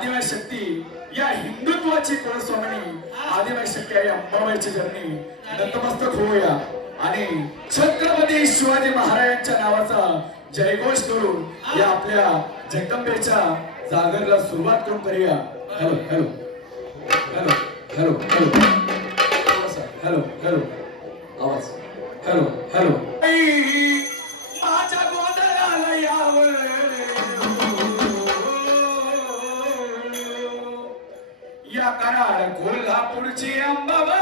आदिवासी शक्ती या हिंदुत्वाची कुलस्वामिनी आदिवासी शक्ती आहे अंबाबाईची जननी नतमस्तक होऊया. आणि छत्रपती शिवाजी महाराजांच्या नावाचा जयघोष करून या आपल्या जगदंबेच्या जागरला सुरुवात करून करूया. Hello hello. Hello hello hello. Hello hello. आवाज. Hello hello. माझ्या 꼴찌 한 바바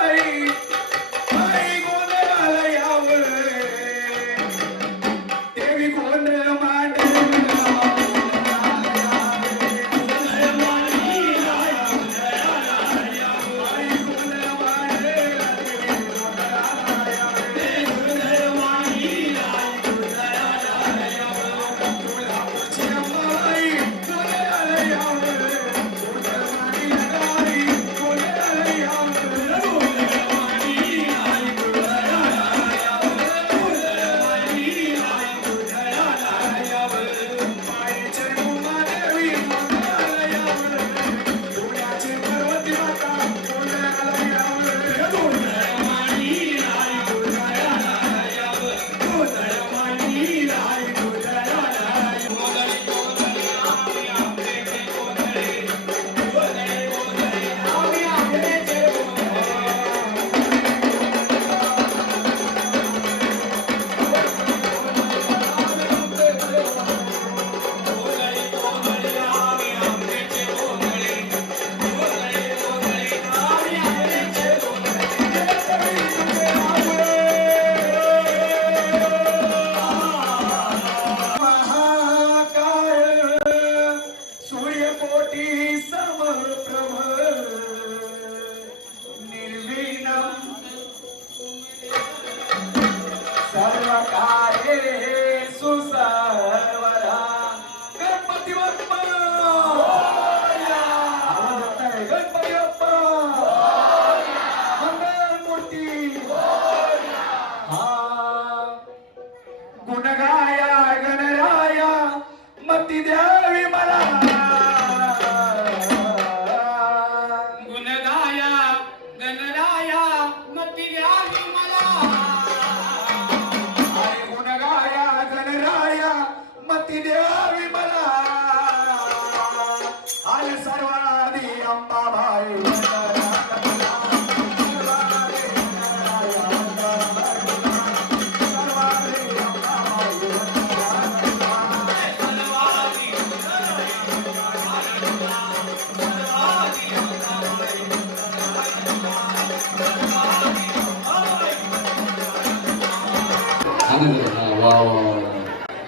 वा वा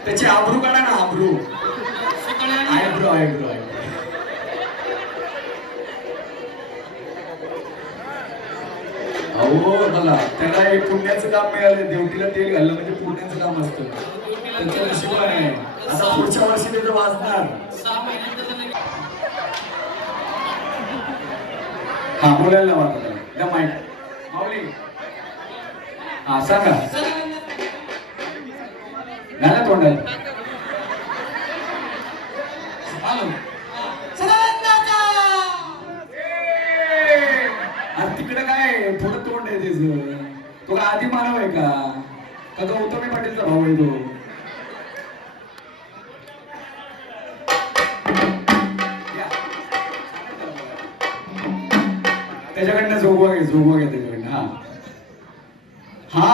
त्याची आबरू काढा ना आब्रू. Eyebrow eyebrow eyebrow. अहो बघा त्याला एक पुण्याचं काम मिळालं देवटीला तेल घाललं म्हणजे पुण्याचं काम असतं. त्यांच्या नशिबान आहे. आता पुढच्या वर्षी त्याचं वाचणार. हा बोलायला वाटत त्याला द्या माऊली. हा सांगा. झालं तोंडात हॅलो अरे तिकडे काय? थोडं तोंड आहे त्याचं तो काय आधी मानव आहे का? का गौतमी पाटीलचा भाऊ आहे तो? ಧ್ರುವ ಗೆದ್ದ ಹಾ